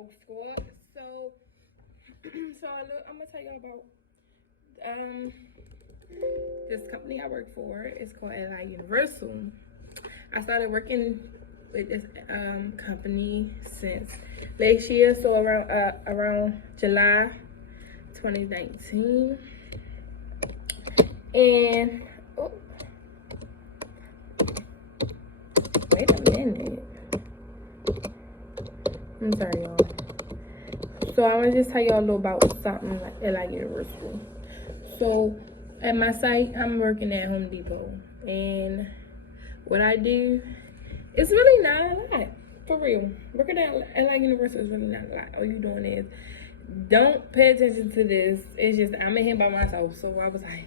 vlog squad. So, I'm gonna tell y'all about this company I work for. It's called LI Universal. I started working with this company since last year, so around July 2019. And oh, wait a minute. I'm sorry, y'all. So I want to just tell y'all a little about something like LI Universal. So at my site, I'm working at Home Depot, and what I do, it's really not a lot, for real. Working at LI Universal is really not a lot. All you doing is, don't pay attention to this. It's just, I'm in here by myself, so I was like,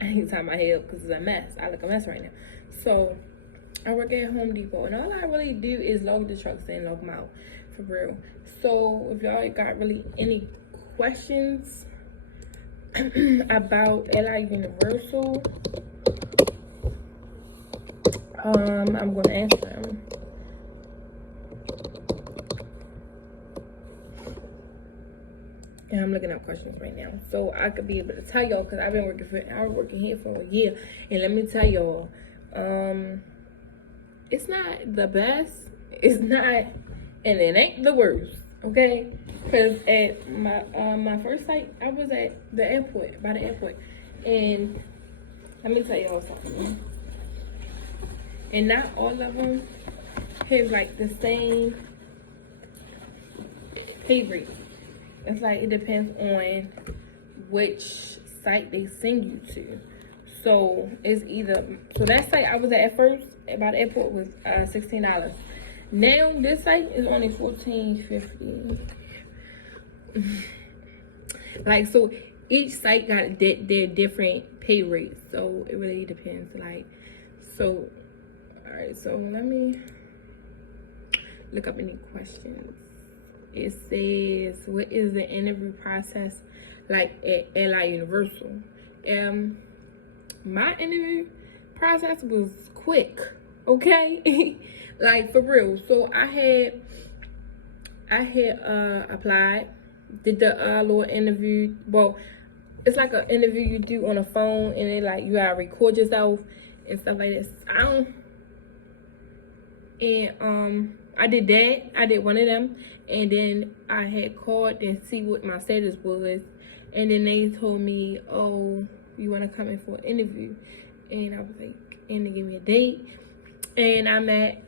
I need to tie my hair up because it's a mess. I look a mess right now. So I work at Home Depot, and all I really do is load the trucks and load them out, for real. So if y'all got really any questions about LI Universal, I'm gonna answer them. And I'm looking up questions right now, so I could be able to tell y'all, because I've been working here for a year, and let me tell y'all, it's not the best, it's not, and it ain't the worst, okay? Because at my first site, I was at the airport, by the airport, and let me tell y'all something. And not all of them have like the same pay rate. It's like it depends on which site they send you to. So it's either, so that site I was at first by the airport was $16. Now this site is only $14.50. Like, so each site got their different pay rates, so it really depends. Like, so all right, so let me look up any questions. It says, what is the interview process like at LI Universal? My interview process was quick, okay? Like, for real. So I had applied, did the little interview. Well, it's like an interview you do on a phone, and then like you gotta record yourself and stuff like this. I did that. I did one of them, and then I had called and see what my status was, and then they told me, oh, you want to come in for an interview? And I was like, and they gave me a date, and I met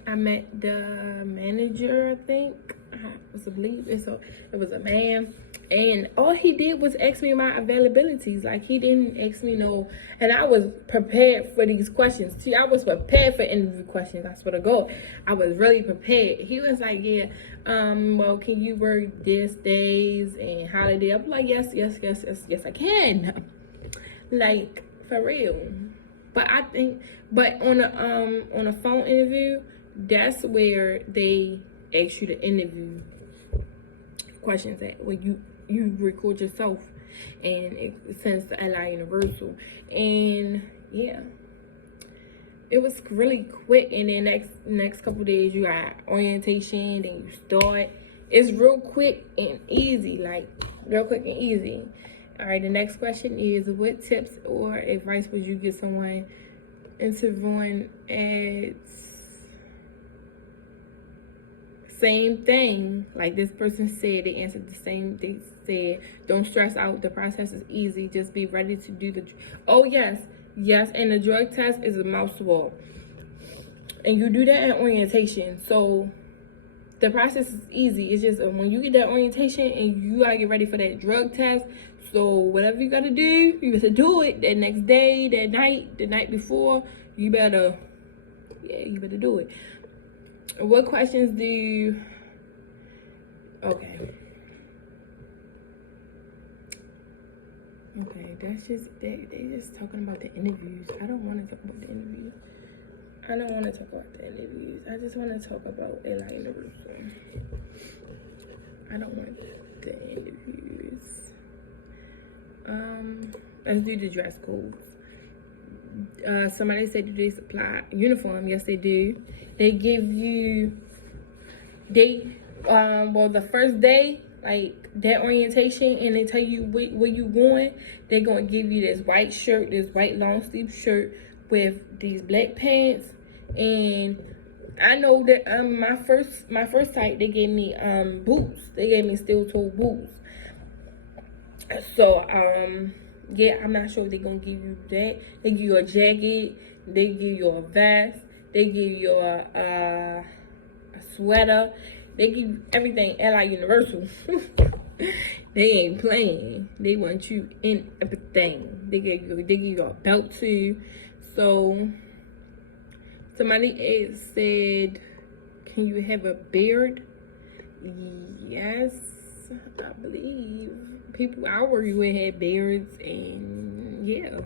the manager. I think it was a man, and all he did was ask me my availabilities. Like, he didn't ask me no, and I was prepared for these questions too. I was prepared for interview questions. I swear to God, I was really prepared. He was like, yeah, well, can you work this days and holiday? I'm like, yes, I can. Like, for real. But I think, but on a phone interview, that's where they ask you to interview questions at, where you record yourself, and it sends to LI Universal. And yeah, it was really quick. And then next couple days you got orientation, then you start. It's real quick and easy, like real quick and easy. All right, the next question is, what tips or advice would you give someone interviewing at same thing? Like this person said, they answered the same. They said, don't stress out, the process is easy, just be ready to do the, oh yes, and the drug test is a mouth swab, and you do that at orientation. So the process is easy. It's just when you get that orientation and you gotta get ready for that drug test. So whatever you gotta do, you gotta do it that next day, that night, the night before. You better do it. What questions do you, okay, that's just, they just talking about the interviews. I don't want to talk about the interviews. I just want to talk about LI Universal. I don't want the interviews. Let's do the dress codes. Somebody said, do they supply uniform? Yes, they do. They give you, Well, the first day, like that orientation, and they tell you where you going, they're gonna give you this white shirt, this white long sleeve shirt with these black pants. And I know that my first site, they gave me boots. They gave me steel toe boots. So yeah, I'm not sure if they're gonna give you that. They give you a jacket, they give you a vest, they give you a sweater, they give you everything at like Universal. They ain't playing. They want you in everything. They give you a belt too. So somebody said, can you have a beard? Yes, I believe people I work with had beards, and yeah.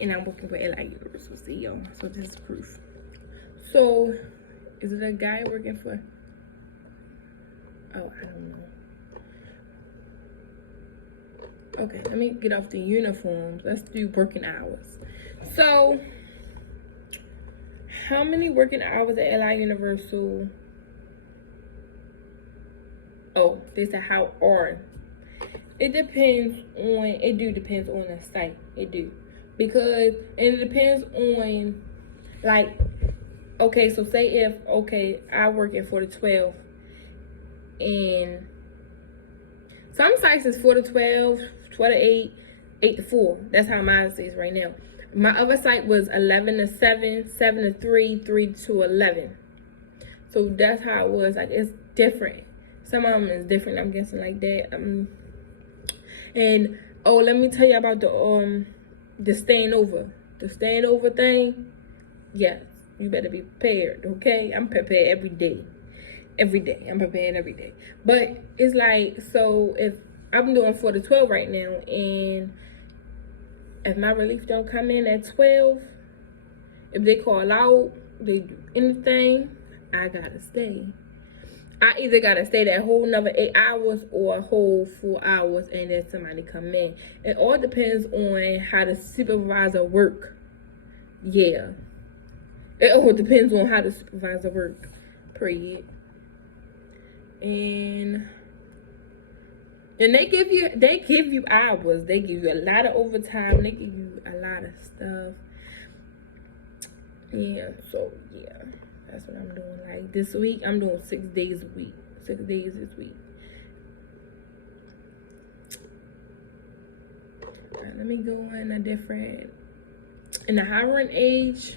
And I'm working for LI Universal CEO, so this is proof. So, is it a guy working for? Oh, I don't know. Okay, let me get off the uniforms. Let's do working hours. So, how many working hours at LI Universal? Oh, they said how are. It depends on, depends on the site. It do. Because, and it depends on, like, okay, so say if, okay, I work at 4 to 12, and some sites is 4 to 12, 12 to 8, 8 to 4. That's how mine says right now. My other site was 11 to 7, 7 to 3, 3 to 11. So that's how it was. Like, it's different. Some of them is different, I'm guessing, like that. And oh, let me tell you about the staying over. The staying over thing. Yes, you better be prepared, okay? I'm prepared every day. Every day. I'm prepared every day. But it's like, so if I'm doing 4 to 12 right now, and if my relief don't come in at 12, if they call out, they do anything, I gotta stay. I either gotta stay that whole another 8 hours or a whole 4 hours, and then somebody come in. It all depends on how the supervisor work. Yeah. It all depends on how the supervisor work. Period. And they give you hours. They give you a lot of overtime. They give you a lot of stuff. Yeah, so yeah. That's what I'm doing. Like this week, I'm doing 6 days a week. 6 days this week. All right, let me go in in the hiring age.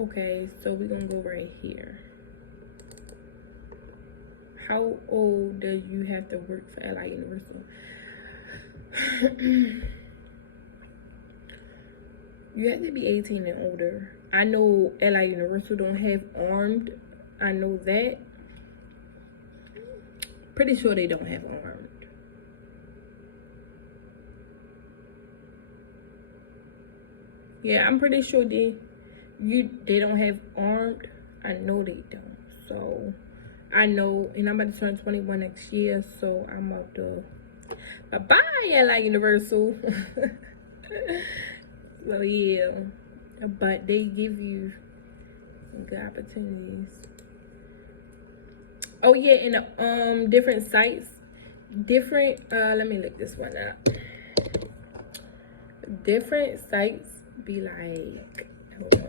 Okay, so we're gonna go right here. How old do you have to work for LI Universal? You have to be 18 and older. I know LI Universal don't have armed. I know that. Pretty sure they don't have armed. Yeah, I'm pretty sure they don't have armed. I know they don't. So I know, and I'm about to turn 21 next year, so I'm about to bye-bye LI Universal. So yeah, but they give you good opportunities. Oh yeah, and different sites, let me look this one up. Different sites be like, hold on.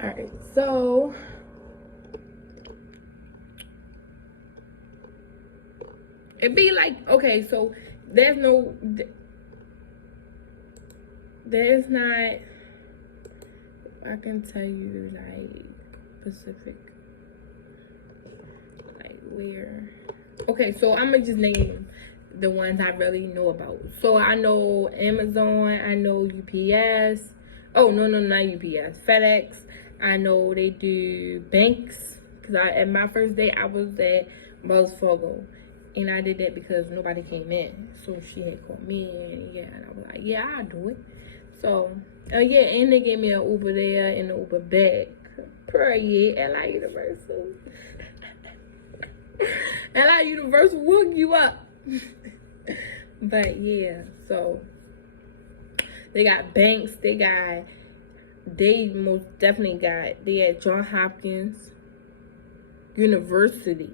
Alright, so it'd be like, okay, so there's not, I can tell you like specific, like where. Okay, so I'm gonna just name the ones I really know about. So I know Amazon, I know UPS. Oh, no, not UPS, FedEx. I know they do banks, because at my first day I was at Wells Fargo, and I did that because nobody came in, so she had called me, and yeah, and I was like, yeah, I'll do it. So yeah, and they gave me an Uber there and an Uber back. Period. LI Universal. LI Universal will you up. But yeah, so they got banks. They most definitely got. They had Johns Hopkins University.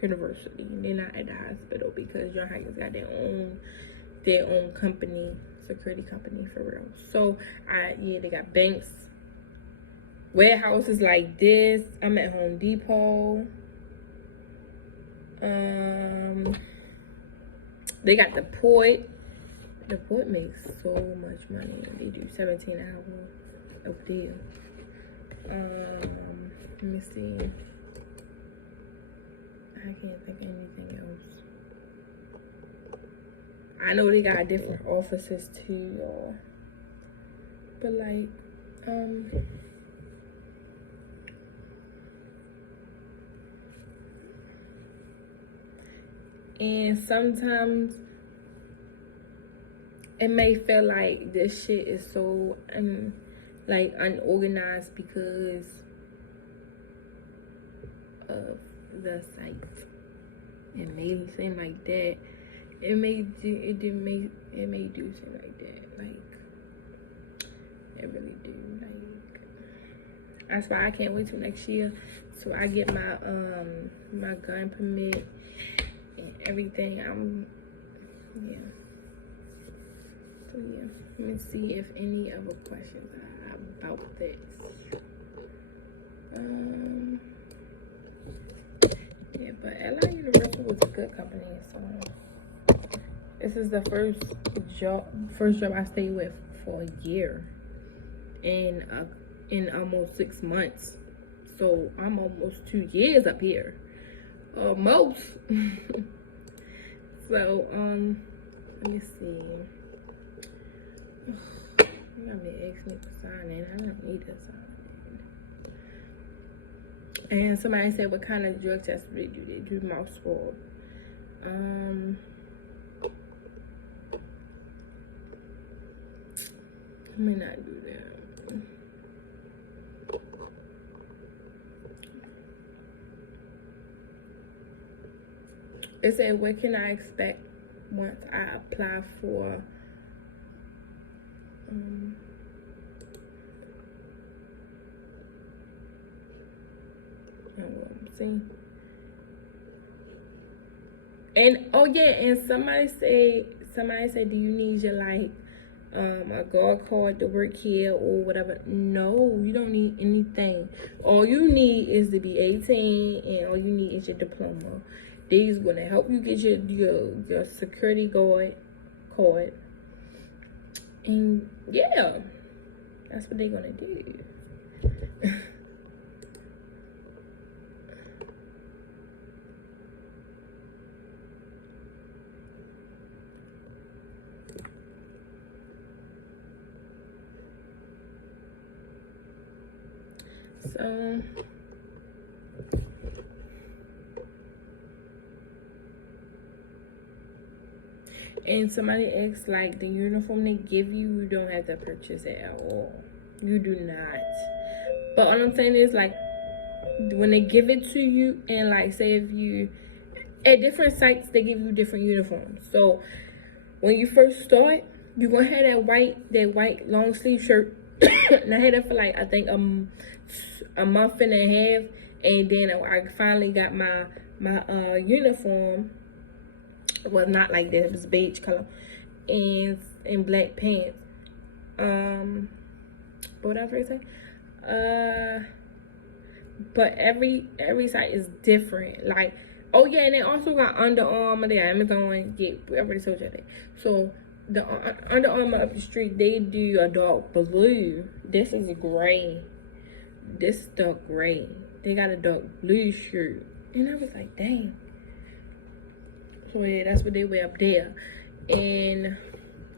They're not at the hospital because Johns Hopkins got their own company, security company for real. So yeah, they got banks, warehouses like this. I'm at Home Depot. They got the port. The port makes so much money. They do 17 hours of deal. Let me see. I can't think of anything else. I know they got different offices too, y'all. But like, and sometimes it may feel like this shit is so like unorganized because of the site. It may seem like that. It may do seem like that. Like it really do. Like that's why I can't wait till next year so I get my my gun permit and everything. Yeah. So yeah, let me see if any other questions are about this. Yeah, but LI Universal was a good company, so this is the first job I stayed with for a year in almost 6 months. So I'm almost 2 years up here. Almost. So let me see. You got me asking me for signing. I don't need to sign. And somebody said, what kind of drug test do they do? They do mouth swab. I may not do that. It said, what can I expect once I apply for see. And oh yeah, and somebody said, do you need your like a guard card to work here or whatever? No, you don't need anything. All you need is to be 18 and all you need is your diploma. These gonna help you get your security guard card. And yeah, that's what they're gonna do. So and somebody asked, like, the uniform they give you, you don't have to purchase it at all. You do not. But all I'm saying is, like, when they give it to you, and like, say if you at different sites, they give you different uniforms. So when you first start, you're gonna have that white long sleeve shirt. And I had that for like, I think a month and a half, and then I finally got my uniform. Well, not like that, it was beige color and black pants. What else did I say? But every site is different. Like, oh yeah, and they also got Under Armour there. Amazon, yeah, we already told you that. So the Under Armour up the street, they do a dark blue. This is gray. This is dark gray. They got a dark blue shirt, and I was like, dang. So yeah, that's what they wear up there. And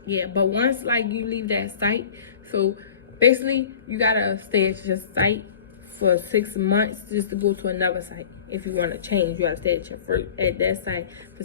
yeah, but once like you leave that site, so basically you gotta stay at your site for 6 months just to go to another site. If you want to change, you gotta stay at that site for 6